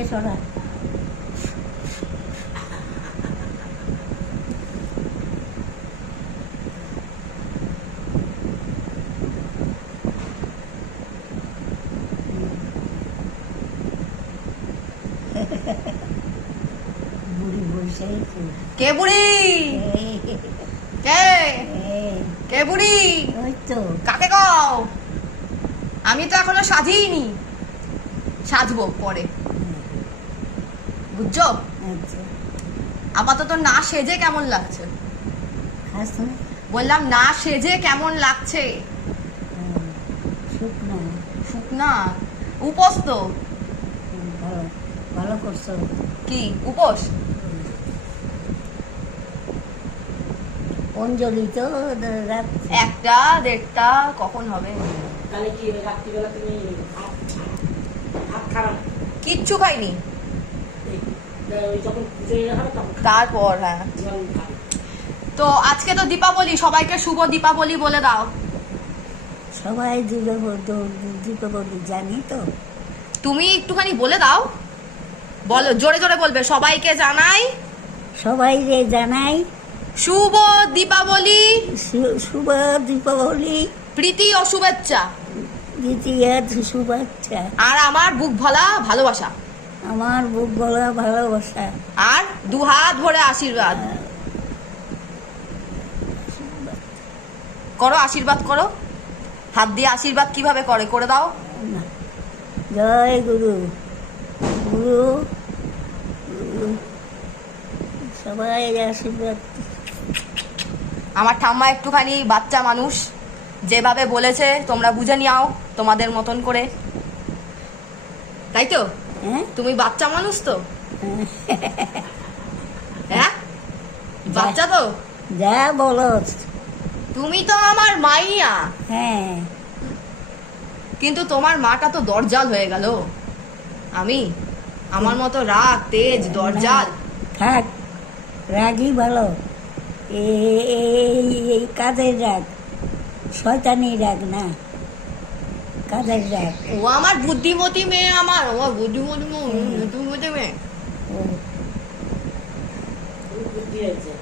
থেকে সরা কে বুড়ি? কে? কে বুড়ি? কাকে কও? আমি তো এখনও সাজিইনি। সাজবো পরে। বুঝছ? আচ্ছা আপাতত না সেজে কেমন লাগছে? বললাম না সেজে কেমন লাগছে? শুকনা। উপোস তো। ভালো ভালো করছ কি উপোস? অঞ্জলি তো রাত একটা দেড়টা কখন হবে? তাহলে কি রাত্রিবেলা তুমি কিচ্ছু খাইনি। তারপর হ্যাঁ। তো আজকে তো দীপাবলি সবাইকে শুভ দীপাবলি বলে দাও। সবাই দীপাবলি জানি তো। তুমি একটুখানি বলে দাও। বলো জোরে জোরে বলবে সবাইকে জানাই। সবাই রে জানাই। শুভ দীপাবলি। শুভ দীপাবলি। প্রীতি ও শুভেচ্ছা। দ্বিতীয় শুভেচ্ছা। আর আমার বুক ভরা ভালোবাসা। আমার বুক গলা ভালোবাসা। আর দু হাত ভরে আশীর্বাদ। করো আশীর্বাদ করো। হাত দিয়ে আশীর্বাদ কীভাবে করে করে দাও। জয় গুরু। গুরু। সবাই আশীর্বাদ। আমার ঠাম্মা একটুখানি বাচ্চা মানুষ। যেভাবে বলেছে তোমরা বুঝে নিও তোমাদের মতন করে। তাই তো? তুমি বাচ্চা মানুষ তো? হ্যাঁ? বাচ্চা তো? যা বলো। তুমি তো আমার মাইয়া। হ্যাঁ। কিন্তু তোমার মাটা তো দরজাল হয়ে গেল। আমি? আমার মতো রাগ তেজ দরজাল। থাক রাগই ভালো। এ- এই এই কাজের রাগ শয়তানি রাগ না। কাজের রাগ ও আমার বুদ্ধিমতী মেয়ে আমার আমার বুদ্ধিমতী মেয়ে, বুদ্ধিমতী মেয়ে। ও। বুদ্ধি হয়েছে